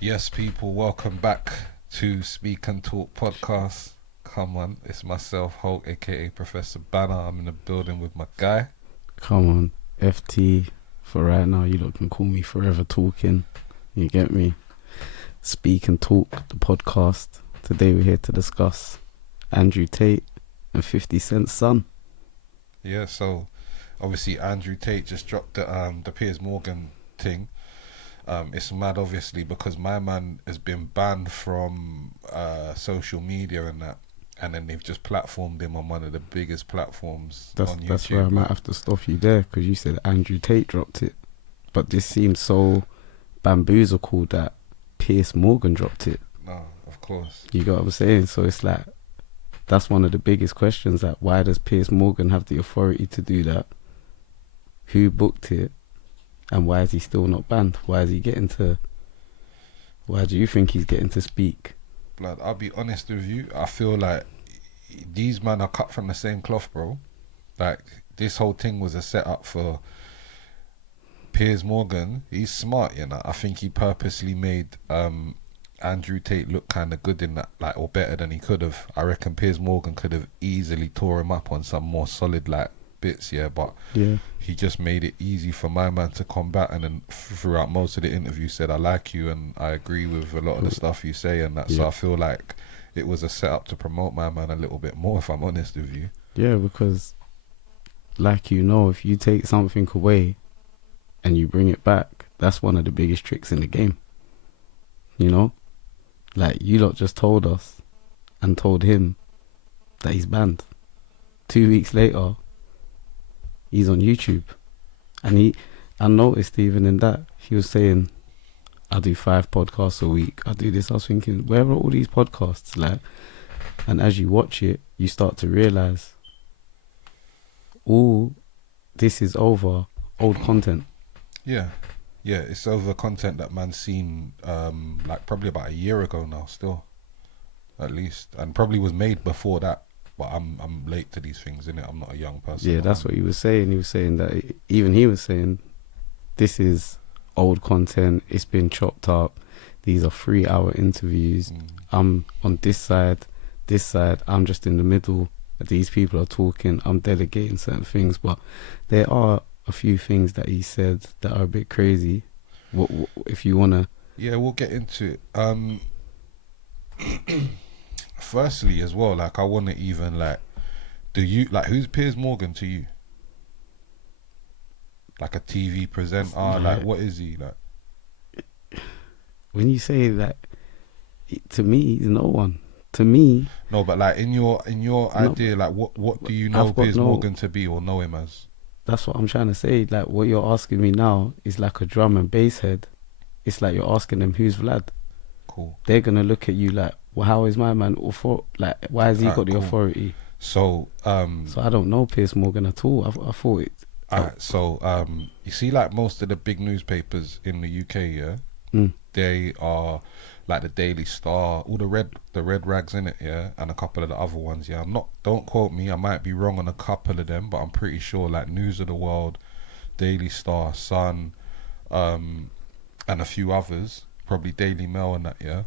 Yes, people, welcome back to Speak and Talk podcast. Come on, it's myself, Hulk, aka Professor Banner. I'm in the building with my guy. Come on, FT. For right now, you lot can call me Forever Talking. You get me? Speak and Talk, the podcast. Today we're here to discuss Andrew Tate and 50 Cent's son. Yeah, so obviously Andrew Tate just dropped the Piers Morgan thing. It's mad, obviously, because my man has been banned from social media and that, and then they've just platformed him on one of the biggest platforms That's on that's where I YouTube. might have to stop you there because you said Andrew Tate dropped it, but this seems so bamboozled that Piers Morgan dropped it. No, of course. You got what I'm saying? So it's like that's one of the biggest questions. That why does Piers Morgan have the authority to do that? Who booked it? And why is he still not banned? Why is he getting to? Why do you think he's getting to speak? Blood, I'll be honest with you. I feel like these men are cut from the same cloth, bro. Like, this whole thing was a setup for Piers Morgan. He's smart, you know. I think he purposely made Andrew Tate look kind of good in that, like, or better than he could have. I reckon Piers Morgan could have easily tore him up on some more solid, like, bits, yeah. But Yeah, he just made it easy for my man to combat, and then throughout most of the interview said, I like you and I agree with a lot of the stuff you say and that. So yeah, I feel like it was a setup to promote my man a little bit more, if I'm honest with you. yeah. Because, like if you take something away and you bring it back, that's one of the biggest tricks in the game. You know, like you lot just told us and told him that he's banned. 2 weeks later, he's on YouTube, and I noticed even in that he was saying, "I do 5 podcasts a week. I do this." I was thinking, where are all these podcasts? Like, and as you watch it, you start to realize all this is over old content. Yeah. Yeah, it's over content that man's seen like probably about a year ago now still, at least. And probably was made before that. But I'm late to these things, innit? I'm not a young person. Yeah, But that's what he was saying. He was saying that even he was saying this is old content. It's been chopped up. These are 3-hour interviews. mm, I'm on this side, this side. I'm just in the middle. These people are talking. I'm delegating certain things, but there are a few things that he said that are a bit crazy. What if you wanna? yeah, we'll get into it. Firstly as well, like I wanna even like, do you like, who's Piers Morgan to you? Like a TV presenter, like Like, what is he like? when you say that, to me, he's no one. To me, No, but like in your no. idea, like what do you know I've got Piers no. Morgan to be or know him as? That's what I'm trying to say. Like what you're asking me now is like a drum and bass head. It's like you're asking them who's Vlad. Cool. They're gonna look at you like, well, how is my man? Like, why has he Alright, got the cool. authority? So So I don't know Piers Morgan at all. I thought it. alright, so you see like most of the big newspapers in the UK, yeah, Mm, they are like the Daily Star, all the red rags in it, yeah, and a couple of the other ones, yeah. I'm not, don't quote me, I might be wrong on a couple of them, but I'm pretty sure like News of the World, Daily Star, Sun, um, and a few others, probably Daily Mail and that, yeah.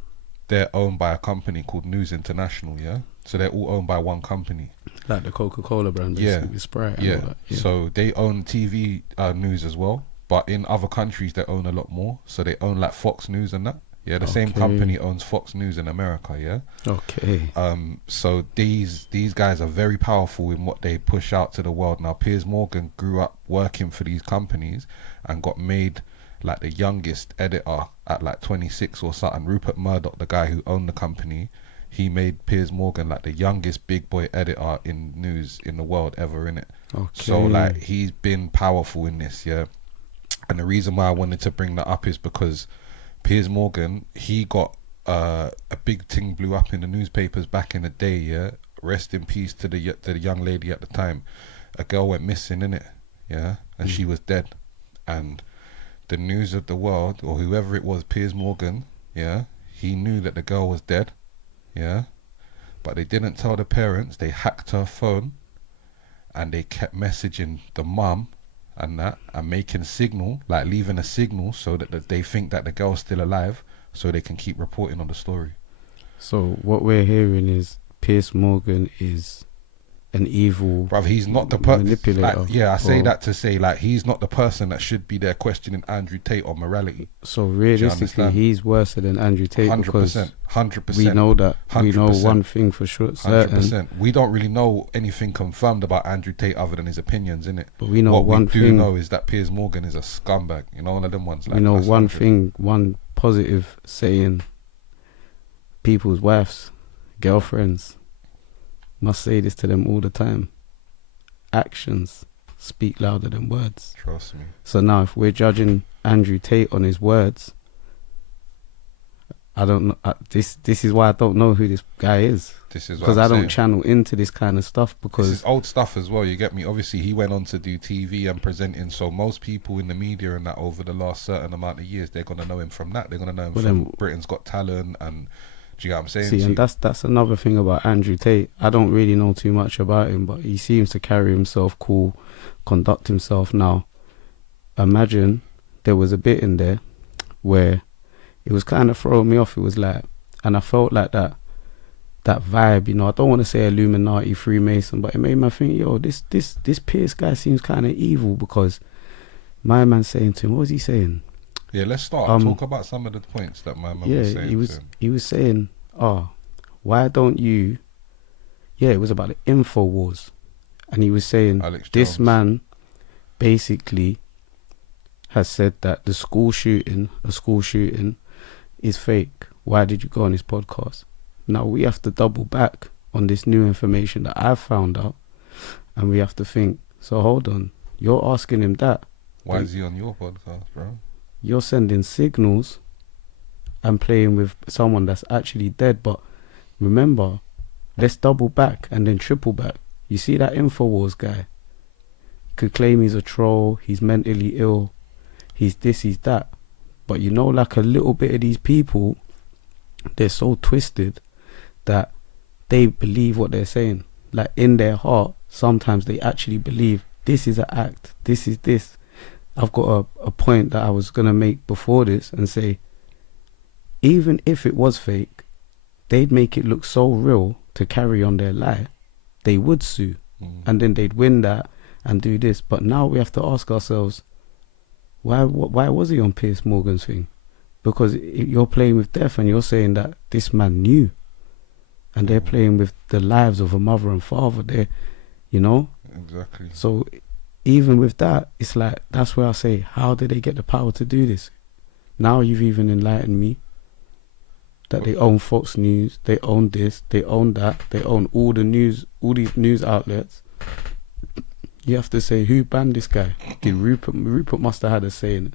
They're owned by a company called News International, yeah. So they're all owned by one company. like the Coca-Cola brand, Yeah, basically, with Sprite and all yeah. that. Yeah. So they own TV news as well, but in other countries they own a lot more. So they own like Fox News and that. Yeah, the same Okay. company owns Fox News in America. Yeah. Okay. So these guys are very powerful in what they push out to the world. Now Piers Morgan grew up working for these companies and got made like the youngest editor at like 26 or something. Rupert Murdoch, the guy who owned the company, he made Piers Morgan like the youngest big boy editor in news in the world ever, in it. So like Okay. he's been powerful in this, yeah. And the reason why I wanted to bring that up is because Piers Morgan, he got a big thing blew up in the newspapers back in the day, yeah. Rest in peace to the young lady at the time. A girl went missing, in it, yeah, and Mm. she was dead. And the News of the World, or whoever it was, Piers Morgan, yeah, he knew that the girl was dead, yeah, but they didn't tell the parents. They hacked her phone and they kept messaging the mum and that, and making signal, like leaving a signal so that they think that the girl's still alive, so they can keep reporting on the story. So what we're hearing is Piers Morgan is an evil Bruv, he's not the manipulator. like, yeah, I say that to say, like, he's not the person that should be there questioning Andrew Tate on morality. So realistically, he's worse than Andrew Tate 100%, 100%. we know that. 100%. We know one thing for sure, certain. 100%. We don't really know anything confirmed about Andrew Tate other than his opinions, innit? But we know what one we do thing. know is that Piers Morgan is a scumbag. You know, one of them ones. Like, we know that's one 100. thing, one positive saying. People's wives, girlfriends, must say this to them all the time. Actions speak louder than words. Trust me. So now if we're judging Andrew Tate on his words, I don't know. This is why I don't know who this guy is. This is because I don't channel into this kind of stuff. Because this is old stuff as well. You get me? Obviously, he went on to do TV and presenting. So most people in the media and that over the last certain amount of years, they're gonna know him from that. They're gonna know him from Britain's Got Talent. And do you get what I'm saying? See, and that's another thing about Andrew Tate. I don't really know too much about him, but he seems to carry himself cool, conduct himself. Now, imagine there was a bit in there where it was kind of throwing me off. It was like, and I felt like that vibe, you know. I don't want to say Illuminati, Freemason, but it made me think, yo, this Piers guy seems kind of evil, because my man saying to him, what was he saying? Yeah, let's start. Talk about some of the points that my man was saying. He was saying, why don't you? Yeah, it was about the info wars, and he was saying this man basically has said that a school shooting is fake. Why did you go on his podcast? Now we have to double back on this new information that I've found out, and we have to think, so hold on, you're asking him that. Why is he on your podcast, bro? You're sending signals and playing with someone that's actually dead. But remember, let's double back and then triple back. You see that InfoWars guy? Could claim he's a troll, he's mentally ill, he's this, he's that. But you know, like a little bit of these people, they're so twisted that they believe what they're saying. Like in their heart, sometimes they actually believe this is an act, this is this. I've got a point that I was going to make before this and say, even if it was fake, they'd make it look so real to carry on their lie. They would sue, and then they'd win that and do this. But now we have to ask ourselves, why was he on Piers Morgan's thing? Because you're playing with death and you're saying that this man knew, and they're playing with the lives of a mother and father there, you know? Exactly. So even with that, it's like, that's where I say, how did they get the power to do this? Now you've even enlightened me that they own Fox News, they own this, they own that, they own all the news, all these news outlets. You have to say, who banned this guy? Did Rupert must have had a say in it.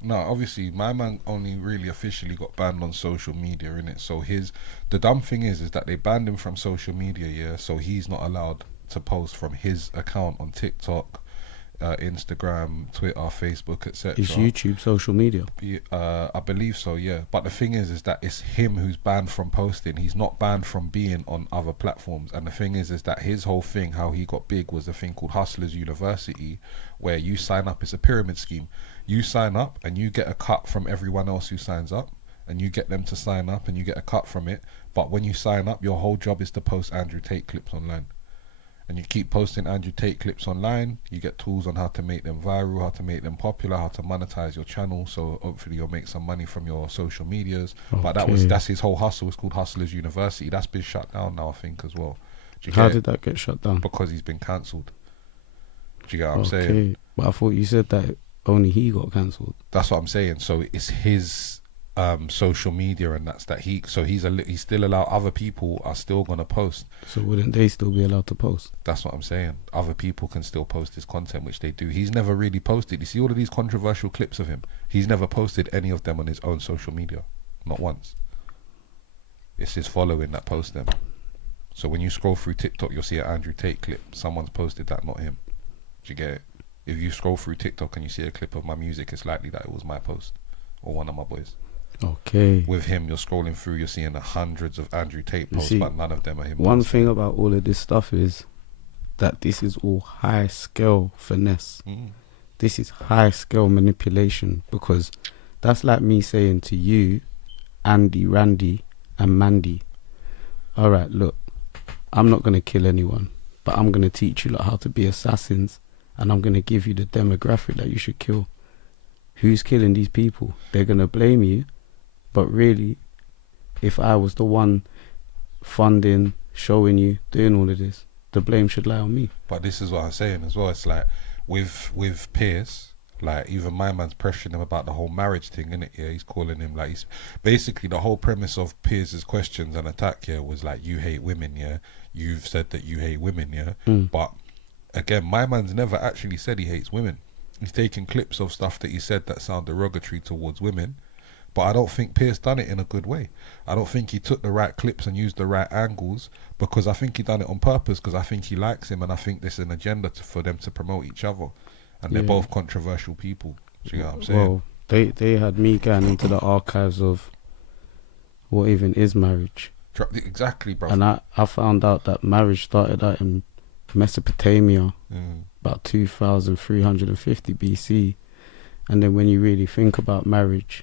No, obviously my man only really officially got banned on social media, innit? So the dumb thing is that they banned him from social media, yeah, so he's not allowed to post from his account on TikTok, Instagram, Twitter, Facebook, etc. Is YouTube social media? I believe so, yeah. But the thing is that it's him who's banned from posting. He's not banned from being on other platforms. And the thing is that his whole thing, how he got big, was a thing called Hustlers University, where you sign up. It's a pyramid scheme. You sign up and you get a cut from everyone else who signs up, and you get them to sign up and you get a cut from it. But when you sign up, your whole job is to post Andrew Tate clips online. And you keep posting Andrew Tate clips online, you get tools on how to make them viral, how to make them popular, how to monetize your channel, so hopefully you'll make some money from your social medias. Okay. But that's his whole hustle. It's called Hustlers University. That's been shut down now, I think, as well. How did that get shut down? Because he's been cancelled. Do you get what I'm saying? But I thought you said that only he got cancelled. That's what I'm saying. So it's his social media, and he's still allowed. Other people are still gonna post. So wouldn't they still be allowed to post? That's what I'm saying. Other people can still post his content, which they do. He's never really posted. You see all of these controversial clips of him, he's never posted any of them on his own social media, not once. It's his following that post them. So when you scroll through TikTok, you'll see an Andrew Tate clip. Someone's posted that, not him. Do you get it? If you scroll through TikTok and you see a clip of my music, it's likely that it was my post or one of my boys. Okay. With him, you're scrolling through, you're seeing the hundreds of Andrew Tate posts, but none of them are him. One thing about all of this stuff is that this is all high scale finesse. This is high scale manipulation, because That's like me saying to you, Andy, Randy, and Mandy, all right, look, I'm not gonna kill anyone, but I'm gonna teach you lot how to be assassins, and I'm gonna give you the demographic that you should kill. Who's killing these people? They're gonna blame you, but really, if I was the one funding, showing you, doing all of this, the blame should lie on me. But this is what I'm saying as well. It's like with Piers, like even my man's pressuring him about the whole marriage thing, innit? Yeah, he's calling him like, he's basically the whole premise of Piers's questions and attack here was like, you hate women, yeah. You've said that you hate women, yeah. But again, my man's never actually said he hates women. He's taking clips of stuff that he said that sound derogatory towards women. But I don't think Piers done it in a good way. I don't think he took the right clips and used the right angles, because I think he done it on purpose, because I think he likes him, and I think there's an agenda for them to promote each other. And they're both controversial people. Do you know what I'm saying? Well, they had me going into the archives of what even is marriage. Exactly, bro. And I found out that marriage started out in Mesopotamia about 2350 BC. And then when you really think about marriage,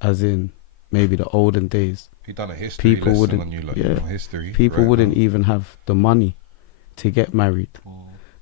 as in maybe the olden days, He done a history people lesson wouldn't, on you, like, yeah, history. people right wouldn't now. even have the money to get married.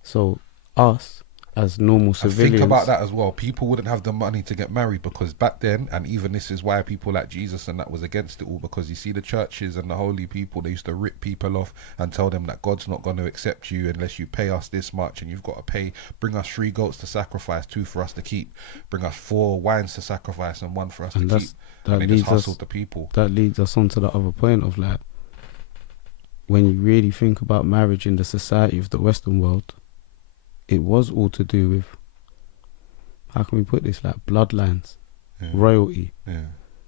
So us, as normal And civilians, think about that as well. People wouldn't have the money to get married, because back then, and even this is why people like Jesus and that was against it all, because you see the churches and the holy people, they used to rip people off and tell them that God's not going to accept you unless you pay us this much, and you've got to pay, bring us 3 goats to sacrifice, 2 for us to keep, bring us 4 wines to sacrifice and 1 for us to keep. And they just hustled the people. That leads us on to the other point of like, when you really think about marriage in the society of the Western world, it was all to do with, how can we put this, like bloodlines, royalty.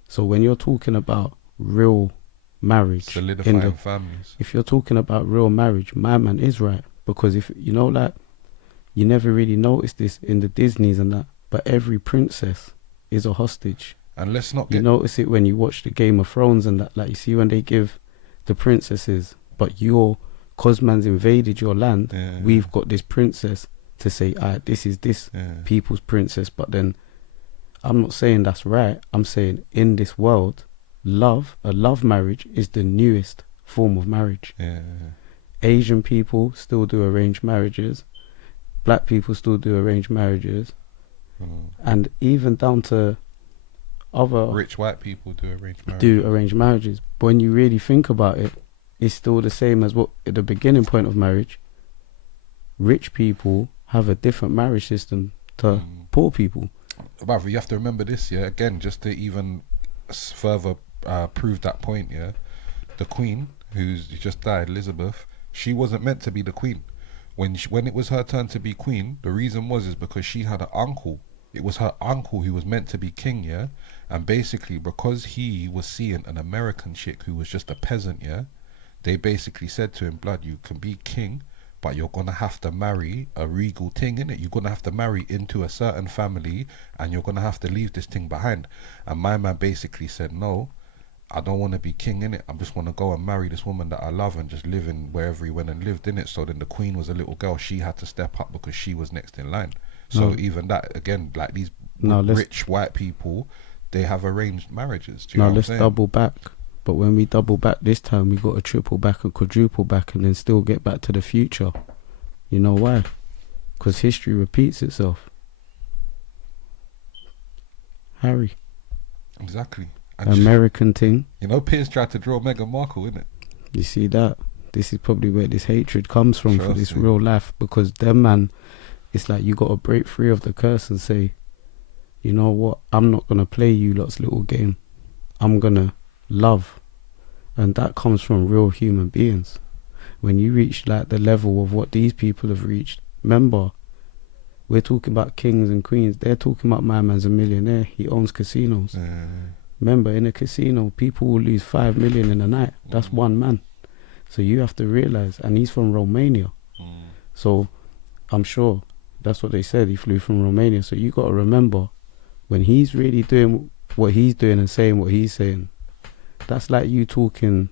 So when you're talking about real marriage, Solidifying families. if you're talking about real marriage, my man is right. Because if, you know, like, you never really noticed this in the Disneys and that, but every princess is a hostage. And let's not get... You notice it when you watch the Game of Thrones and that, like, you see when they give the princesses, but cause man's invaded your land, we've got this princess to say, this is this people's princess. But then I'm not saying that's right. I'm saying in this world, a love marriage is the newest form of marriage. Asian people still do arranged marriages. Black people still do arranged marriages. And even down to other rich white people do arranged marriages. But when you really think about it, it's still the same as what at the beginning point of marriage. Rich people have a different marriage system to poor people. But you have to remember this, again, just to even further prove that point, the Queen, who's just died, Elizabeth, she wasn't meant to be the Queen. When it was her turn to be Queen, the reason is because she had an uncle. It was her uncle who was meant to be king, and basically because he was seeing an American chick who was just a peasant, they basically said to him, blood, you can be king, but you're gonna have to marry a regal thing, innit? You're gonna have to marry into a certain family, and you're gonna have to leave this thing behind. And my man basically said, no, I don't want to be king, innit? I just want to go and marry this woman that I love and just live in wherever he went and lived, innit? So then the Queen was a little girl. She had to step up because she was next in line. So even that, again, like these rich white people, they have arranged marriages. Do you know what I'm saying? Double back. But when we double back this time, we got to triple back and quadruple back and then still get back to the future. You know why? Because history repeats itself. Harry. Exactly. American thing. You know, Piers tried to draw Meghan Markle, innit? You see that? This is probably where this hatred comes from for this real life. Because them, man, it's like you got to break free of the curse and say, you know what? I'm not going to play you lot's little game. I'm going to love. And that comes from real human beings. When you reach like the level of what these people have reached, remember, we're talking about kings and queens. They're talking about my man's a millionaire. He owns casinos. Remember, in a casino, people will lose 5 million in a night. That's one man. So you have to realize, and he's from Romania. So I'm sure that's what they said. He flew from Romania. So you got to remember, when he's really doing what he's doing and saying what he's saying, that's like you talking.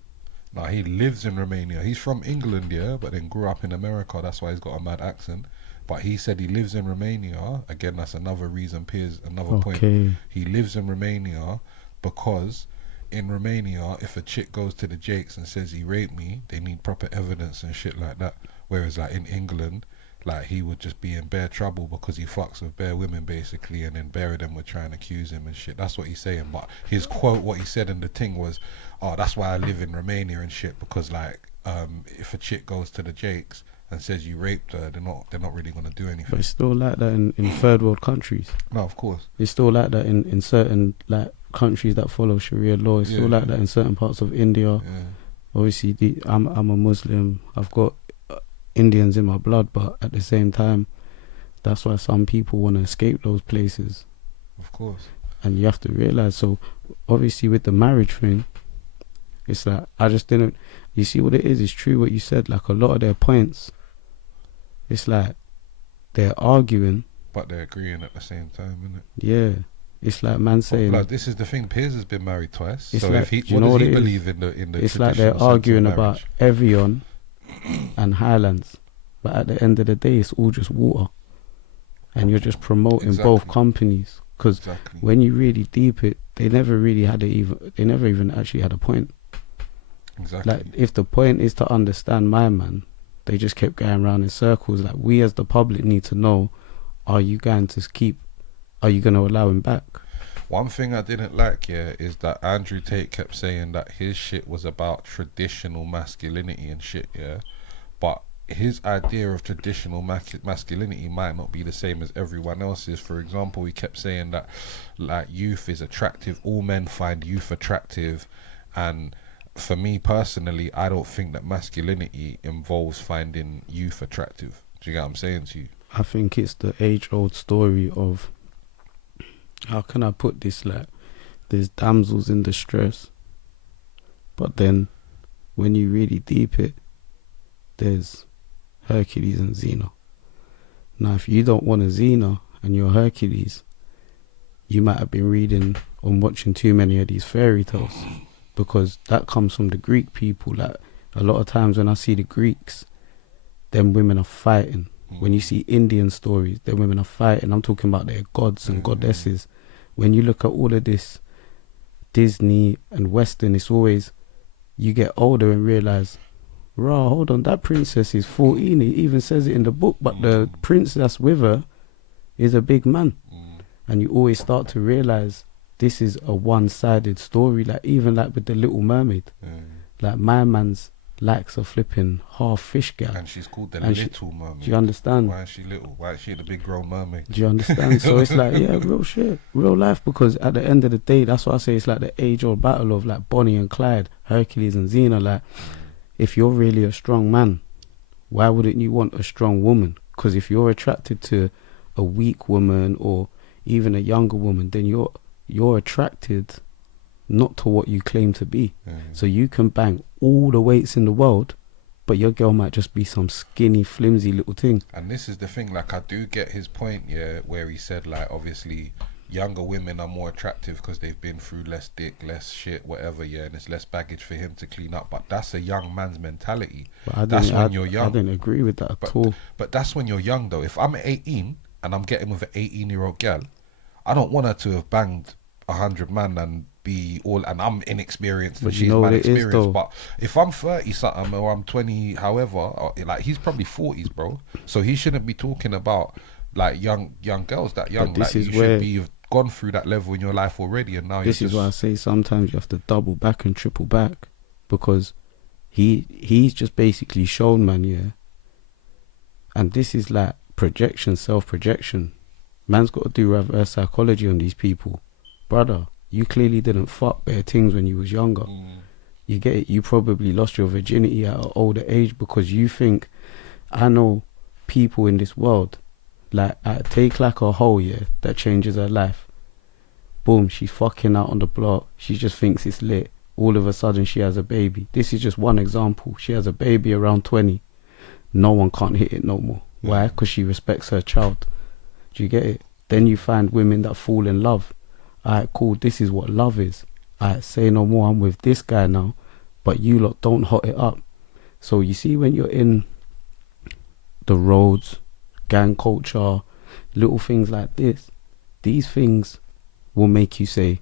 Nah, he lives in Romania. He's from England, but then grew up in America. That's why he's got a mad accent. But he said he lives in Romania. Again, that's another reason. Piers, another point. Okay. He lives in Romania because in Romania, if a chick goes to the Jakes and says he raped me, they need proper evidence and shit like that. Whereas like in England, like he would just be in bare trouble because he fucks with bare women basically, and then bare of them would try and accuse him and shit. That's what he's saying. But his quote, what he said in the thing was, "Oh, that's why I live in Romania and shit, because like if a chick goes to the Jakes and says you raped her, they're not really gonna do anything." But it's still like that in third world countries. No, of course. It's still like that in certain like countries that follow Sharia law. It's still like that in certain parts of India. Yeah. Obviously, I'm a Muslim. I've got Indians in my blood, but at the same time, that's why some people want to escape those places. Of course. And you have to realize. So, obviously, with the marriage thing, it's like I just didn't. You see what it is? It's true what you said. Like a lot of their points, it's like they're arguing, but they're agreeing at the same time, isn't it? Yeah. It's like man saying, like, this is the thing. Piers has been married twice. It's so like, if he, do you know what does what he it believe is? in the? It's like they're arguing about Evian and Highlands, but at the end of the day, it's all just water, and you're just promoting both companies. Because when you really deep it, they never really had they never even actually had a point. Exactly. Like if the point is to understand my man, they just kept going around in circles. Like we as the public need to know: are you going to allow him back? One thing I didn't like, is that Andrew Tate kept saying that his shit was about traditional masculinity and shit, but his idea of traditional masculinity might not be the same as everyone else's. For example, he kept saying that like youth is attractive, all men find youth attractive, and for me personally, I don't think that masculinity involves finding youth attractive. Do you get what I'm saying to you? I think it's the age-old story of, how can I put this, like, there's damsels in distress, but then when you really deep it, there's Hercules and Xena. Now, if you don't want a Xena and you're Hercules, you might have been reading or watching too many of these fairy tales, because that comes from the Greek people. Like, a lot of times when I see the Greeks, them women are fighting. When you see Indian stories, the women are fighting. I'm talking about their gods and goddesses. When you look at all of this Disney and Western, it's always, you get older and realize, raw, hold on, that princess is 14. It even says it in the book, but the prince that's with her is a big man. And you always start to realize this is a one-sided story. Like even like with the Little Mermaid, like my man's likes a flipping half fish gal, and she's called the Little Mermaid. Do you understand? Why is she little? Why is she the big grown mermaid? Do you understand? So it's like, yeah, real shit, real life. Because at the end of the day, that's why I say it's like the age-old battle of like Bonnie and Clyde, Hercules and Xena. Like, if you're really a strong man, why wouldn't you want a strong woman? Because if you're attracted to a weak woman or even a younger woman, then you're attracted not to what you claim to be. So you can bang all the weights in the world, but your girl might just be some skinny, flimsy little thing. And this is the thing, like, I do get his point, where he said, like, obviously younger women are more attractive because they've been through less dick, less shit, whatever, and it's less baggage for him to clean up. But that's a young man's mentality. That's when you're young. I didn't agree with that at all. But that's when you're young, though. If I'm 18 and I'm getting with an 18-year-old girl, I don't want her to have banged 100 man and be all, and I'm inexperienced and she's man experienced. But if I'm 30 something or I'm 20, however, like he's probably 40s, bro. So he shouldn't be talking about like young girls that young. Like, you should be have gone through that level in your life already, and now this is why I say sometimes you have to double back and triple back, because he's just basically shown, man, and this is like projection, self-projection. Man's got to do reverse psychology on these people. Brother, you clearly didn't fuck bare things when you was younger. You get it? You probably lost your virginity at an older age because you think, I know people in this world, like, take like a hoe, that changes her life. Boom, she's fucking out on the block. She just thinks it's lit. All of a sudden she has a baby. This is just one example. She has a baby around 20. No one can't hit it no more. Why? Because she respects her child. Do you get it? Then you find women that fall in love. Alright, cool, this is what love is. Alright, say no more, I'm with this guy now, but you lot don't hot it up. So you see, when you're in the roads, gang culture, little things like this. These things will make you say,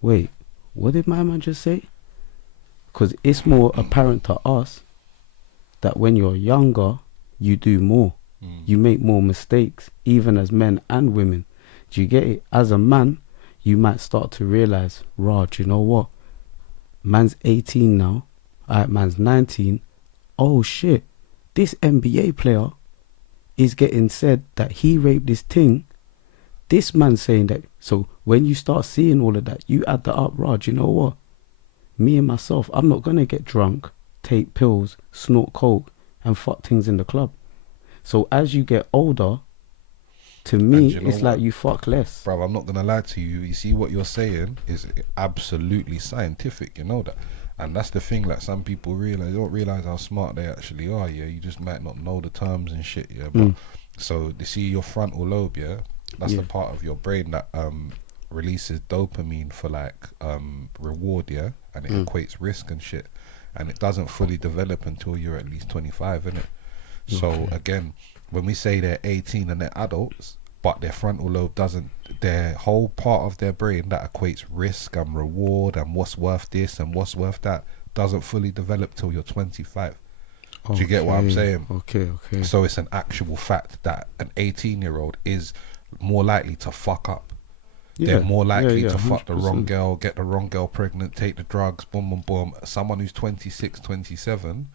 wait, what did my man just say? Because it's more apparent to us that when you're younger, you do more. You make more mistakes, even as men and women. Do you get it? As a man, you might start to realize, Raj, you know what? Man's 18 now. Alright, man's 19. Oh shit, this NBA player is getting said that he raped this thing. This man's saying that. So when you start seeing all of that, you add that up, Raj, you know what? Me and myself, I'm not going to get drunk, take pills, snort coke, and fuck things in the club. So as you get older, to me, it's like you fuck less. Bro, I'm not going to lie to you. You see what you're saying is absolutely scientific, you know that. And that's the thing, like some people don't realize how smart they actually are, yeah. You just might not know the terms and shit, yeah. But so you see your frontal lobe, yeah, that's the part of your brain that releases dopamine for like reward, yeah, and it equates risk and shit. And it doesn't fully develop until you're at least 25, innit? So again, when we say they're 18 and they're adults, but their frontal lobe doesn't, their whole part of their brain that equates risk and reward and what's worth this and what's worth that doesn't fully develop till you're 25. Do you get what I'm saying? Okay. So it's an actual fact that an 18-year-old is more likely to fuck up. They're more likely to fuck the wrong girl, get the wrong girl pregnant, take the drugs, boom, boom, boom. Someone who's 26, 27,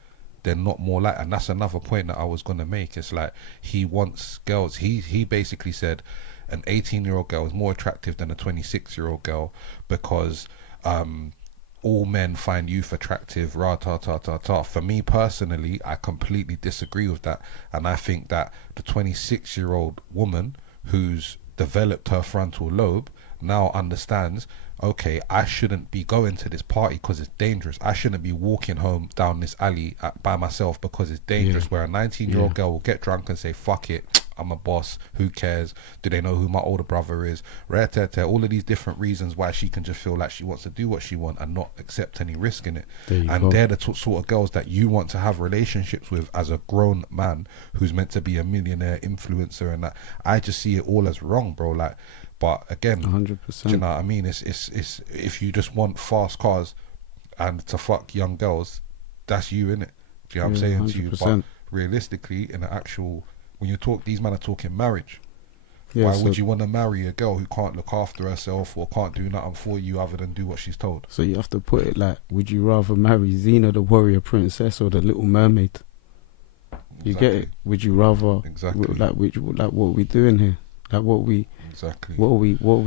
they're not more like, and that's another point that I was going to make. It's like he wants girls. He basically said an 18-year-old girl is more attractive than a 26-year-old girl because all men find youth attractive, rah, ta, ta, ta, ta. For me personally, I completely disagree with that. And I think that the 26-year-old woman who's developed her frontal lobe now understands, okay, I shouldn't be going to this party because it's dangerous. I shouldn't be walking home down this alley by myself because it's dangerous. Where a 19-year-old girl will get drunk and say, fuck it, I'm a boss, who cares? Do they know who my older brother is? All of these different reasons why she can just feel like she wants to do what she wants and not accept any risk in it. And they're the sort of girls that you want to have relationships with as a grown man who's meant to be a millionaire influencer, and that. I just see it all as wrong, bro. Like, but again, 100%. do you know what I mean? It's if you just want fast cars and to fuck young girls, that's you, innit? Do you know what I'm saying 100%. To you? But realistically, in the actual, when you talk, these men are talking marriage. Why would you want to marry a girl who can't look after herself or can't do nothing for you other than do what she's told? So you have to put it like, would you rather marry Xena the warrior princess or the Little Mermaid? You get it? Would you rather like what we doing here? Like what are we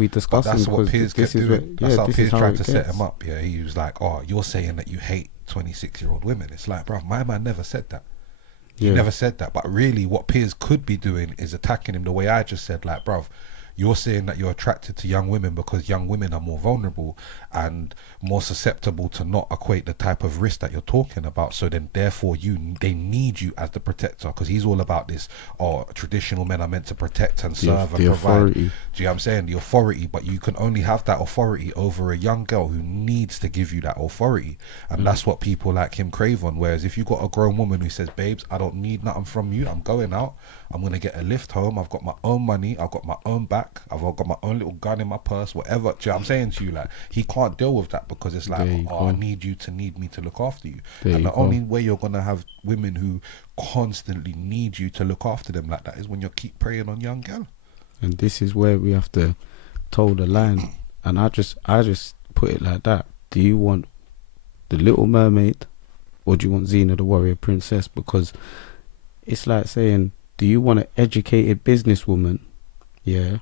discussing? But that's what Piers kept doing. That's how Piers tried to set him up. Yeah, he was like, "Oh, you're saying that you hate 26-year-old women." It's like, bro, my man never said that. He never said that. But really, what Piers could be doing is attacking him the way I just said. Like, bro, you're saying that you're attracted to young women because young women are more vulnerable and more susceptible to not equate the type of risk that you're talking about. So then therefore they need you as the protector, because he's all about this, traditional men are meant to protect and serve and provide. Authority. Do you know what I'm saying? The authority, but you can only have that authority over a young girl who needs to give you that authority. And that's what people like him crave on. Whereas if you got a grown woman who says, babes, I don't need nothing from you, I'm going out, I'm going to get a lift home, I've got my own money, I've got my own back, I've got my own little gun in my purse, whatever. Do you know what I'm saying to you? Like, he can't deal with that because it's like, I need you to need me to look after you. And the only way you're going to have women who constantly need you to look after them like that is when you keep preying on young girl. And this is where we have to toe the line. And I just put it like that. Do you want the Little Mermaid or do you want Xena the warrior princess? Because it's like saying, do you want an educated businesswoman? Yeah.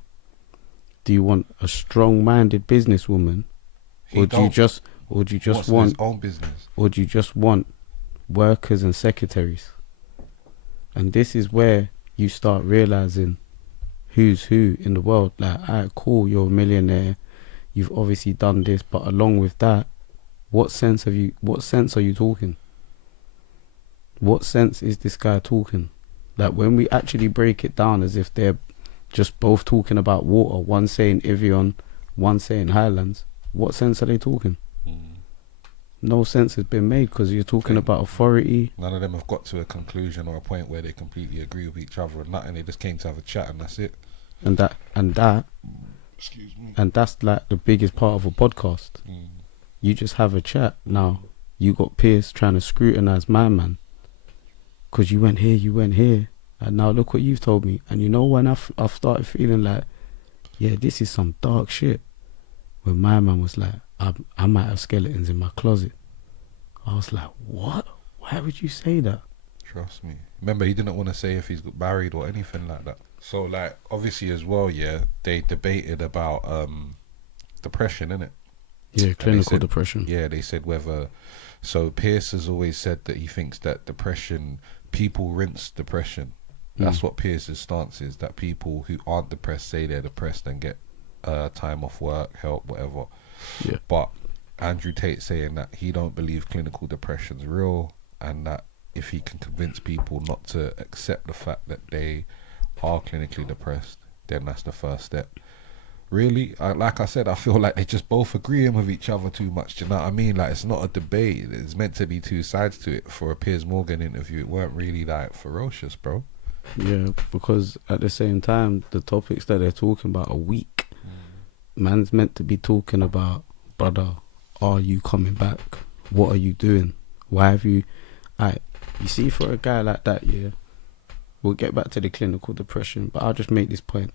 Do you want a strong-minded businesswoman, or do you just want his own business, or do you just want workers and secretaries? And this is where you start realizing who's who in the world. Like, alright, cool, you're a millionaire, you've obviously done this, but along with that, what sense are you talking? What sense is this guy talking? Like, when we actually break it down as if they're just both talking about water, one saying Evian, one saying Highlands, what sense are they talking? no sense has been made because you're talking Think about authority. none of them have got to a conclusion or a point where they completely agree with each other and nothing. They just came to have a chat and that's it. And that, Excuse me. and that's like the biggest part of a podcast. Mm. You just have a chat. Now, you got Piers trying to scrutinise my man. Because you went here. And now look what you've told me. And you know when I've started feeling like, yeah, this is some dark shit. When my man was like, I might have skeletons in my closet. I was like, what? Why would you say that? Trust me. Remember, he didn't want to say if he's got married or anything like that. So, like, obviously as well, yeah, they debated about depression, innit? Yeah, clinical said, depression. Yeah, they said whether... So, Piers has always said that he thinks that depression... People rinse depression. That's what Pierce's stance is, that people who aren't depressed say they're depressed and get time off work, help, whatever. Yeah. But Andrew Tate saying that he don't believe clinical depression's real, and that if he can convince people not to accept the fact that they are clinically depressed, then that's the first step. Really, like I said, I feel like they just both agreeing with each other too much. Do you know what I mean? Like, it's not a debate. It's meant to be two sides to it. For a Piers Morgan interview, it weren't really like ferocious, bro. Yeah, because at the same time, the topics that they're talking about are weak. Man's meant to be talking about, brother, are you coming back? What are you doing? Why have you... you see, for a guy like that, yeah, we'll get back to the clinical depression, but I'll just make this point.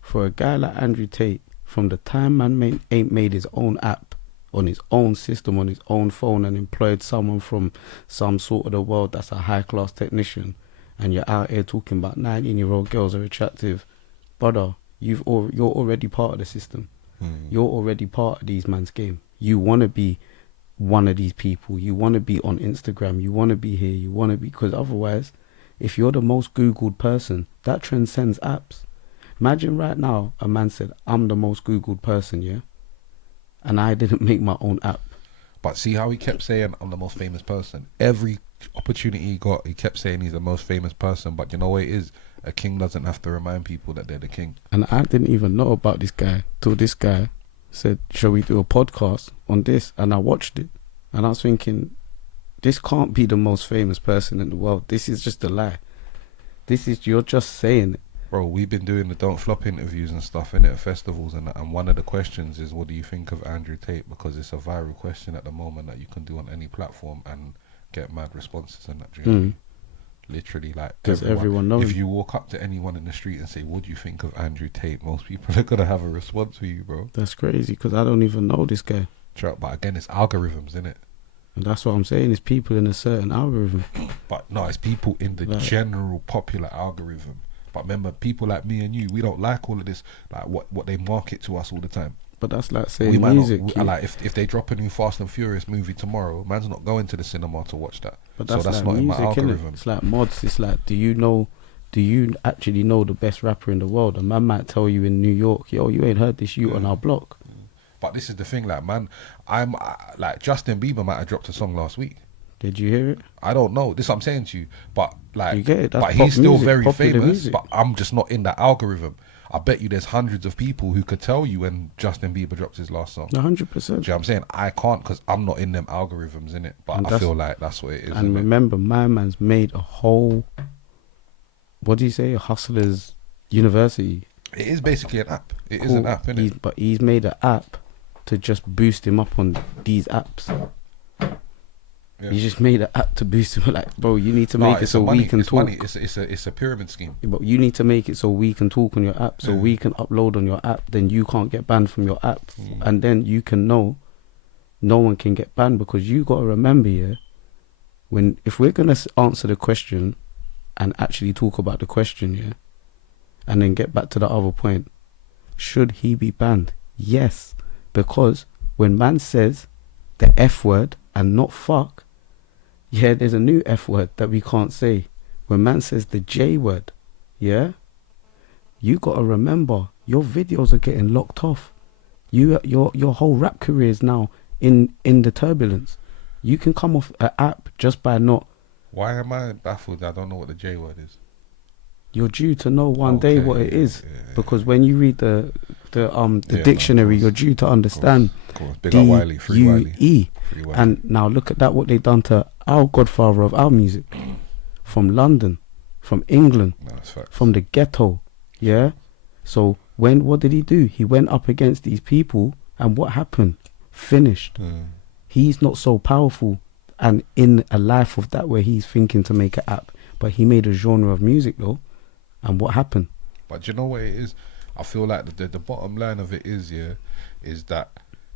For a guy like Andrew Tate, from the time man ain't made his own app, on his own system, on his own phone, and employed someone from some sort of the world that's a high-class technician, and you're out here talking about 19-year-old girls are attractive, brother, you're already part of the system. You're already part of these man's game. You want to be one of these people. You want to be on Instagram. You want to be here. You want to be... Because otherwise, if you're the most Googled person, that transcends apps. Imagine right now a man said, I'm the most Googled person, yeah? And I didn't make my own app. But see how he kept saying, I'm the most famous person? Every opportunity he got, he kept saying he's the most famous person. But you know what it is? A king doesn't have to remind people that they're the king. And I didn't even know about this guy till this guy said, shall we do a podcast on this? And I watched it. And I was thinking, this can't be the most famous person in the world. This is just a lie. You're just saying it. Bro, we've been doing the Don't Flop interviews and stuff in it at festivals, and one of the questions is, what do you think of Andrew Tate? Because it's a viral question at the moment that you can do on any platform and get mad responses and that. Do you know what I mean? Literally, like, Does everyone know if him? you walk up to anyone in the street and say, what do you think of Andrew Tate? Most people are gonna have a response for you, bro. That's crazy, because I don't even know this guy. But again, it's algorithms, innit? And that's what I'm saying, it's people in a certain algorithm. But no, it's people in the general popular algorithm. But remember, people like me and you, we don't like all of this, like what they market to us all the time. But that's like saying music. Like if they drop a new Fast and Furious movie tomorrow, man's not going to the cinema to watch that. But that's like not music, in my algorithm. It's like mods. It's like, do you actually know the best rapper in the world? A man might tell you in New York, yo, you ain't heard this on our block. But this is the thing, like, man, like Justin Bieber might have dropped a song last week. Did you hear it? I don't know. This is what I'm saying to you. But like, you get it? But he's still music, very famous. Music. But I'm just not in that algorithm. I bet you there's hundreds of people who could tell you when Justin Bieber dropped his last song. 100%. Do you know what I'm saying? I can't because I'm not in them algorithms, innit? But I feel like that's what it is. And remember, my man's made a whole, what do you say, a hustler's university. It is basically an app. It is an app, innit? But he's made an app to just boost him up on these apps. Yeah. You just made an app to boost him. Like, bro, you need to make it so we can talk. It's a pyramid scheme. Yeah, but you need to make it so we can talk on your app, so we can upload on your app. Then you can't get banned from your app, and then you can know no one can get banned, because you got to remember, yeah, if we're gonna answer the question and actually talk about the question, yeah, and then get back to the other point, should he be banned? Yes, because when man says the F word and not fuck, yeah, there's a new F word that we can't say. When man says the J word, yeah, you gotta remember your videos are getting locked off. Your whole rap career is now in the turbulence. You can come off an app just by not. Why am I baffled? I don't know what the J word is. You're due to know one day what it is, because when you read the the Yeah, dictionary, no, you're due to understand of course. Big up Wiley, free Wiley. D-U-E. Free Wiley. And now look at that, what they done to our godfather of our music. From London, from England, No, that's facts. from the ghetto. Yeah? So what did he do? He went up against these people, and what happened? Finished. He's not so powerful and in a life of that where he's thinking to make an app. But he made a genre of music though. And what happened? But do you know what it is? I feel like the bottom line of it is, yeah, is that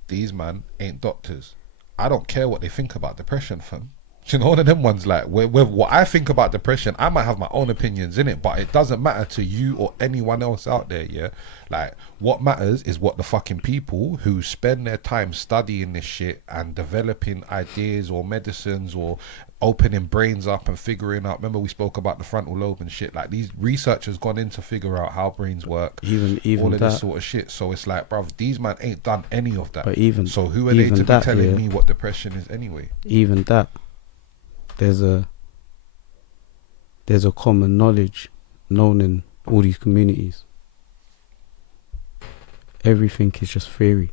these man ain't doctors. I don't care what they think about depression, fam. Do you know, one of them ones, like, where what I think about depression, I might have my own opinions in it, but it doesn't matter to you or anyone else out there, yeah? Like, what matters is what the fucking people who spend their time studying this shit and developing ideas or medicines or opening brains up and figuring out, remember we spoke about the frontal lobe and shit, like these researchers gone in to figure out how brains work, Even all of that, this sort of shit. So it's like, bruv, these man ain't done any of that. But even so who are they to be that, telling yeah, me what depression is anyway? Even that, there's a common knowledge known in all these communities. Everything is just theory.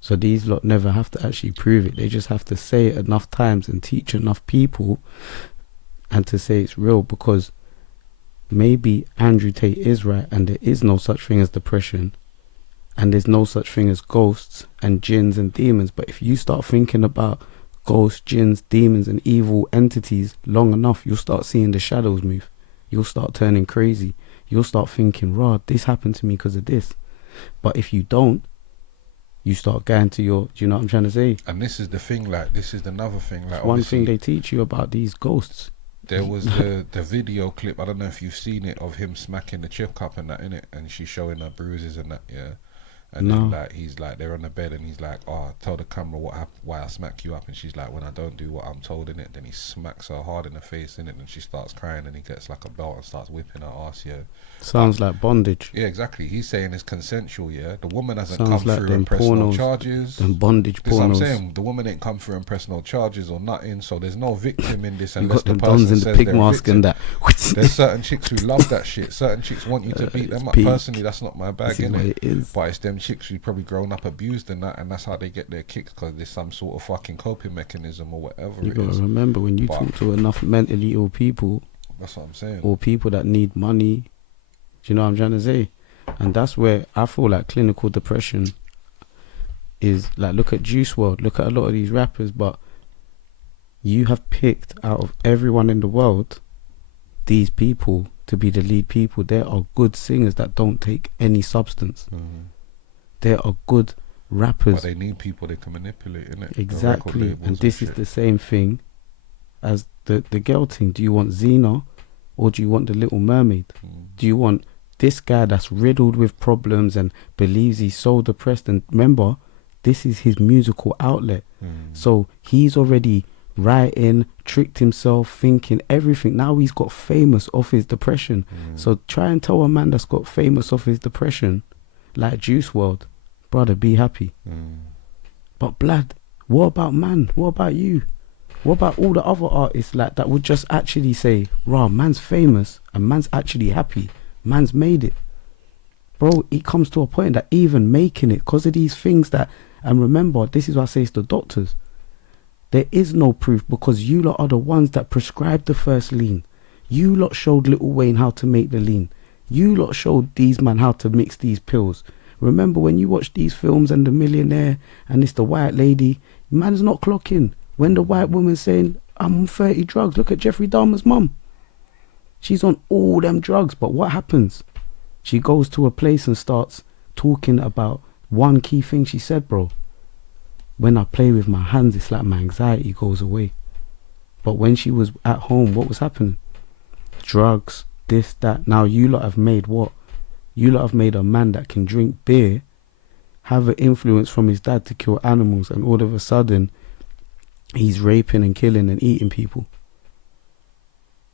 So these lot never have to actually prove it. They just have to say it enough times and teach enough people and to say it's real, because maybe Andrew Tate is right and there is no such thing as depression and there's no such thing as ghosts and jinns and demons. But if you start thinking about ghosts, jinns, demons and evil entities long enough, you'll start seeing the shadows move. You'll start turning crazy. You'll start thinking, "Rod, this happened to me because of this." But if you don't, you start going to your, do you know what I'm trying to say? And this is the thing, like, this is another thing, like, One thing they teach you about these ghosts. there was the video clip, I don't know if you've seen it, of him smacking the chick up and that, innit? And she's showing her bruises and that, yeah. And then, like, he's like, they're on the bed and he's like, "Oh, tell the camera why I smack you up." And she's like, "When I don't do what I'm told," in it. Then he smacks her hard in the face, in it, and she starts crying and he gets like a belt and starts whipping her ass, yeah. Sounds like bondage. Yeah, exactly. He's saying it's consensual, yeah. The woman hasn't Sounds come like through them and pressed no pornos, charges. them bondage This is what I'm pornos. saying. The woman ain't come through and pressed no charges or nothing, so there's no victim in this You unless got the them person dons in says the pig they're a mask victim. and that. There's certain chicks who love that shit. Certain chicks want you to beat them up. Pete, Personally, that's not my bag, this is what innit? it is. But it's them chicks who've probably grown up abused and that, and that's how they get their kicks, because there's some sort of fucking coping mechanism or whatever You it gotta is. remember, when you But talk to enough mentally ill people that's what I'm saying. or people that need money, do you know what I'm trying to say? And that's where I feel like clinical depression is, like, look at Juice WRLD, look at a lot of these rappers, but you have picked out of everyone in the world these people to be the lead people. There are good singers that don't take any substance. There are good rappers. But they need people they can manipulate, innit? Exactly. And this is the same thing as the girl thing. Do you want Xena or do you want the Little Mermaid? Do you want this guy that's riddled with problems and believes he's so depressed? And remember, this is his musical outlet. So he's already writing, tricked himself, thinking everything. Now he's got famous off his depression. So try and tell a man that's got famous off his depression, like Juice WRLD, brother, be happy. But blood, what about man? What about you? What about all the other artists like that would just actually say, "Rah, man's famous and man's actually happy. Man's made it." Bro, it comes to a point that even making it, because of these things that, and remember, this is what I say to the doctors, there is no proof, because you lot are the ones that prescribed the first lean. You lot showed Lil Wayne how to make the lean. You lot showed these man how to mix these pills. Remember when you watch these films and the millionaire and it's the white lady, man's not clocking. When the white woman's saying, "I'm on 30 drugs," look at Jeffrey Dahmer's mum. She's on all them drugs, but what happens? She goes to a place and starts talking about one key thing she said, bro. "When I play with my hands, it's like my anxiety goes away." But when she was at home, what was happening? Drugs, this, that. Now you lot have made what? You lot have made a man that can drink beer, have an influence from his dad to kill animals, and all of a sudden, he's raping and killing and eating people.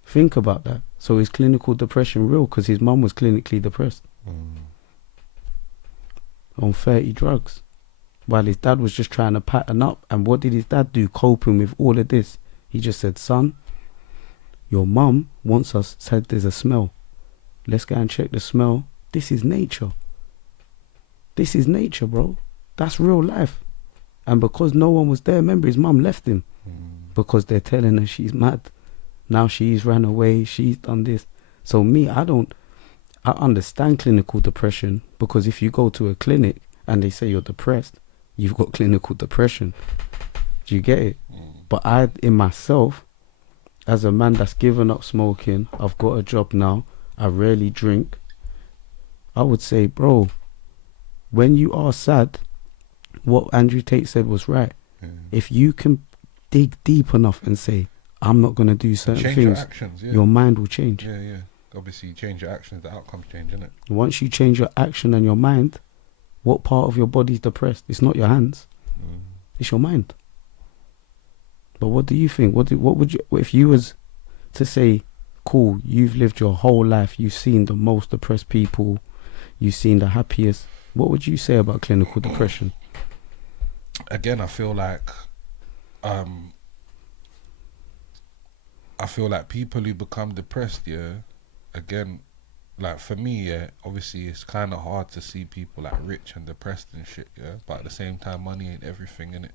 Think about that. So is clinical depression real? Because his mum was clinically depressed on 30 drugs, while his dad was just trying to pattern up. And what did his dad do coping with all of this? He just said, "Son, your mum wants us," said, "there's a smell. Let's go and check the smell. This is nature." This is nature, bro. That's real life. And because no one was there, remember his mum left him because they're telling her she's mad. Now she's ran away, she's done this. So me, I understand clinical depression, because if you go to a clinic and they say you're depressed, you've got clinical depression. Do you get it? But I, in myself, as a man that's given up smoking, I've got a job now, I rarely drink, I would say, bro, when you are sad, what Andrew Tate said was right. If you can dig deep enough and say, I'm not going to do certain change things, your actions, your mind will change. Yeah. Obviously, you change your actions, the outcomes change, innit? Once you change your action and your mind, what part of your body is depressed? It's not your hands. It's your mind. But what do you think? What would you, if you was to say, cool, you've lived your whole life, you've seen the most depressed people, you've seen the happiest, what would you say about clinical depression? Again, I feel like people who become depressed, again, like for me, obviously it's kind of hard to see people like rich and depressed and shit, but at the same time, money ain't everything, innit?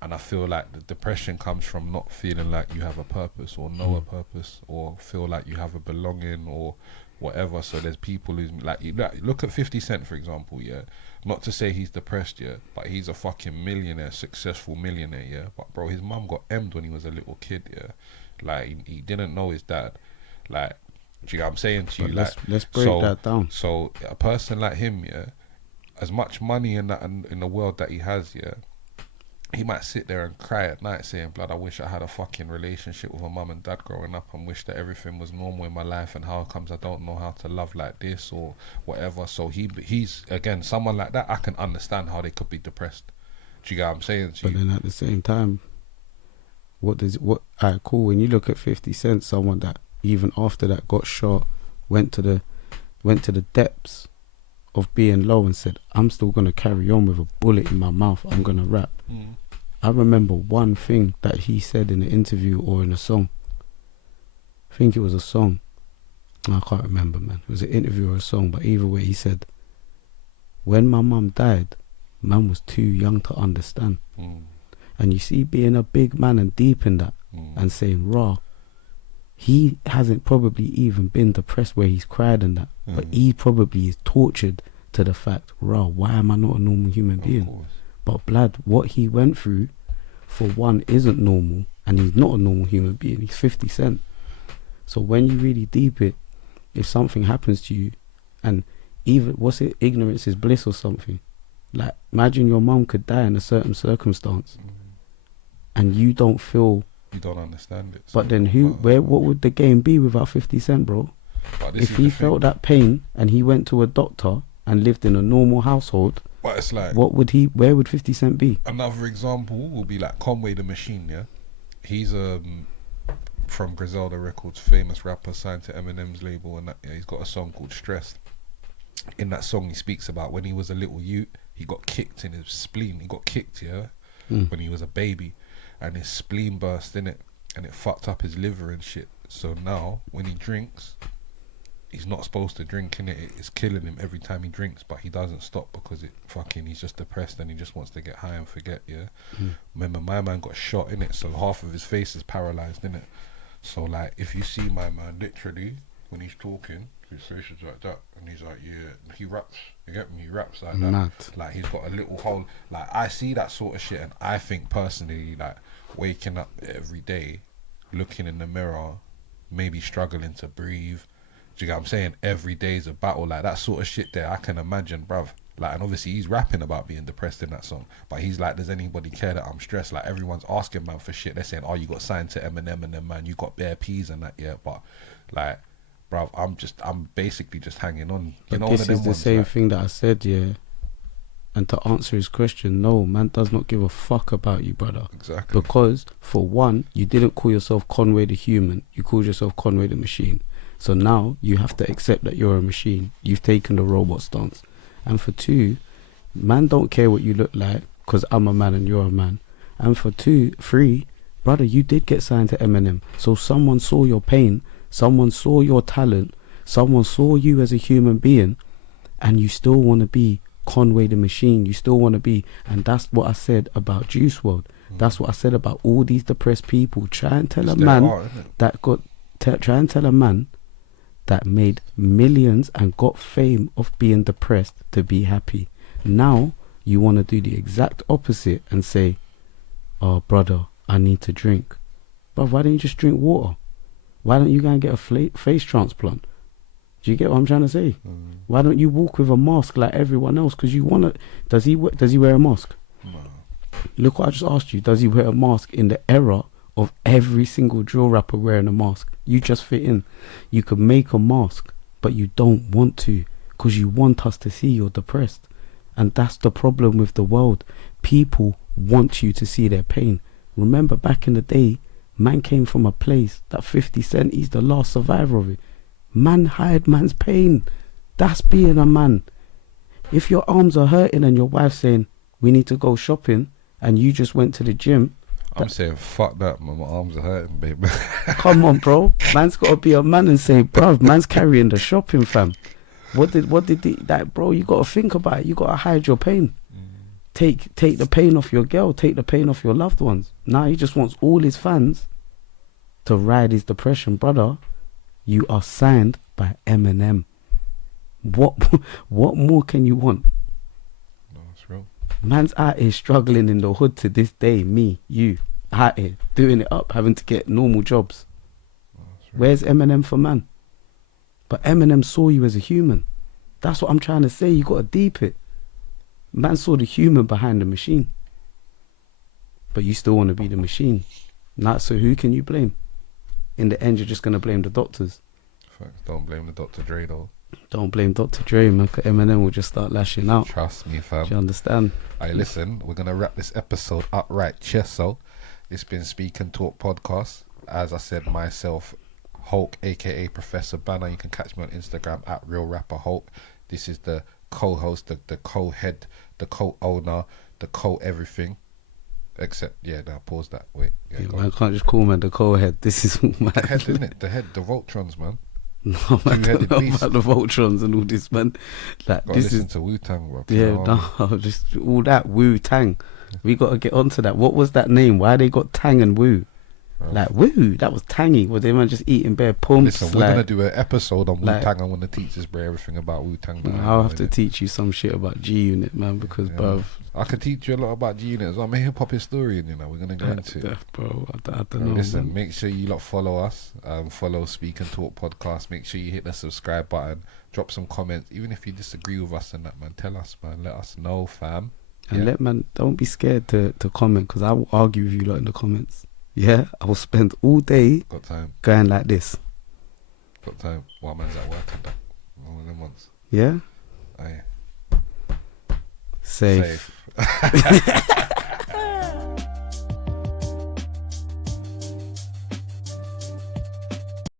And I feel like the depression comes from not feeling like you have a purpose or know a purpose or feel like you have a belonging or whatever. So there's people who's like look at 50 Cent, for example, not to say he's depressed, but he's a fucking millionaire, successful millionaire, but bro, his mum got M'd when he was a little kid, like he didn't know his dad, like, do you know what I'm saying to you? But let's break that down. So a person like him, as much money in the world that he has, he might sit there and cry at night saying, blood, I wish I had a fucking relationship with a mum and dad growing up and wish that everything was normal in my life, and how comes I don't know how to love like this or whatever. So he's again, someone like that, I can understand how they could be depressed. Do you get what I'm saying to you? But then at the same time, alright, cool, when you look at 50 Cent, someone that even after that got shot, went to the depths of being low and said, I'm still going to carry on with a bullet in my mouth, I'm going to rap. I remember one thing that he said in an interview or in a song. I think it was a song. I can't remember, man. It was an interview or a song, but either way, he said, when my mum died, man was too young to understand. And you see, being a big man and deep in that and saying, raw, he hasn't probably even been depressed where he's cried and that, but he probably is tortured to the fact, raw, why am I not a normal human being? But blood, what he went through, for one, isn't normal, and he's not a normal human being. He's 50 Cent. So when you really deep it, if something happens to you, and even, ignorance is bliss or something. Like, imagine your mum could die in a certain circumstance, and you don't feel... You don't understand it. But then what would the game be without 50 Cent, bro? If he felt that pain, and he went to a doctor, and lived in a normal household... But it's like, where would 50 Cent be? Another example will be like Conway the Machine, He's from Griselda Records, famous rapper, signed to Eminem's label, and that, he's got a song called Stressed. In that song he speaks about when he was a little youth, he got kicked in his spleen. He got kicked, when he was a baby, and his spleen burst in it, and it fucked up his liver and shit. So now when he drinks, he's not supposed to drink, in it. It's killing him every time he drinks, but he doesn't stop because he's just depressed and he just wants to get high and forget, Remember, my man got shot, in it, so half of his face is paralyzed, in it. So like, if you see my man, literally, when he's talking, his face is like that, and he's like, he raps, you get me, he raps like that. Like, he's got a little hole. Like, I see that sort of shit, and I think personally, like, waking up every day, looking in the mirror, maybe struggling to breathe, do you get what I'm saying? Every day's a battle, like that sort of shit there, I can imagine, bruv. Like, and obviously he's rapping about being depressed in that song, but he's like, does anybody care that I'm stressed? Like, everyone's asking, man, for shit. They're saying, oh, you got signed to Eminem, and then, man, you got bare peas and that, but like, bruv, I'm basically just hanging on. But this is the same thing that I said, and to answer his question, no, man does not give a fuck about you, brother. Exactly. Because, for one, you didn't call yourself Conway the Human, you called yourself Conway the Machine. So now you have to accept that you're a machine. You've taken the robot stance. And for two, man don't care what you look like, because I'm a man and you're a man. And for three, brother, you did get signed to Eminem. So someone saw your pain, someone saw your talent, someone saw you as a human being, and you still want to be Conway the Machine. You still want to be. And that's what I said about Juice World. That's what I said about all these depressed people. Try and tell It's a their man art, isn't it? that got... try and tell a man that made millions and got fame of being depressed to be happy. Now you want to do the exact opposite and say, oh brother, I need to drink. But why don't you just drink water? Why don't you go and get a face transplant? Do you get what I'm trying to say? Why don't you walk with a mask like everyone else? Because you want to... Does he wear a mask? No. Look what I just asked you. Does he wear a mask in the era of every single drill rapper wearing a mask? You just fit in. You could make a mask, but you don't want to, because you want us to see you're depressed. And that's the problem with the world. People want you to see their pain. Remember back in the day, man came from a place that 50 Cent, he's the last survivor of it. Man hired man's pain. That's being a man. If your arms are hurting and your wife's saying, we need to go shopping, and you just went to the gym, I'm saying, fuck that, man. My arms are hurting, babe. come on, bro. Man's got to be a man and say, bruv, man's carrying the shopping, fam. What did that, bro? You got to think about it. You got to hide your pain. Take the pain off your girl. Take the pain off your loved ones. Now he just wants all his fans to ride his depression, brother. You are signed by Eminem. What more can you want? No, it's real. Man's out here struggling in the hood to this day. Me, you, out here doing it up, having to get normal jobs. No, it's real. Where's Eminem for man? But Eminem saw you as a human. That's what I'm trying to say. You got to deep it. Man saw the human behind the machine. But you still want to be the machine. Not so who can you blame? In the end, you're just going to blame the doctors. Facts. Don't blame the Dr. Dre, though. Don't blame Dr. Dre, man. 'Cause Eminem will just start lashing out. Trust me, fam. Do you understand? Hey, listen, we're going to wrap this episode up right, so it's been Speak and Talk podcast. As I said, myself, Hulk, aka Professor Banner. You can catch me on Instagram at Real Rapper Hulk. This is the co-host, the co-head, the co-owner, the co-everything. Except, pause that. Wait. Yeah, man, I can't just call man the co-head. This is my The head, isn't it? The head, the Voltrons, man. No, man, I don't know about the Voltrons and all this, man. Like, Gotta this listen is to Wu-Tang, bro. no, just all that Wu-Tang. We got to get onto that. What was that name? Why they got Tang and Wu? Like Wu, that was tangy. Was they man just eating bare pumps? Listen, we're gonna do an episode on Wu-Tang. I want to teach this bro everything about Wu-Tang. I'll have to teach you some shit about G-Unit, man, because bruv, I can teach you a lot about G-Unit as well. I'm a hip-hop historian, you know. We're gonna go into it. Bro, I don't know. Listen, man. make sure you lot follow us. Follow Speak and Talk podcast. Make sure you hit the subscribe button. Drop some comments, even if you disagree with us and that, man. Tell us, man. Let us know, fam. And don't be scared to comment, because I will argue with you lot in the comments. Yeah, I will spend all day Got time. going like this. Got time. While man's at work and that. One of them ones. Yeah? Aye. Safe. Safe.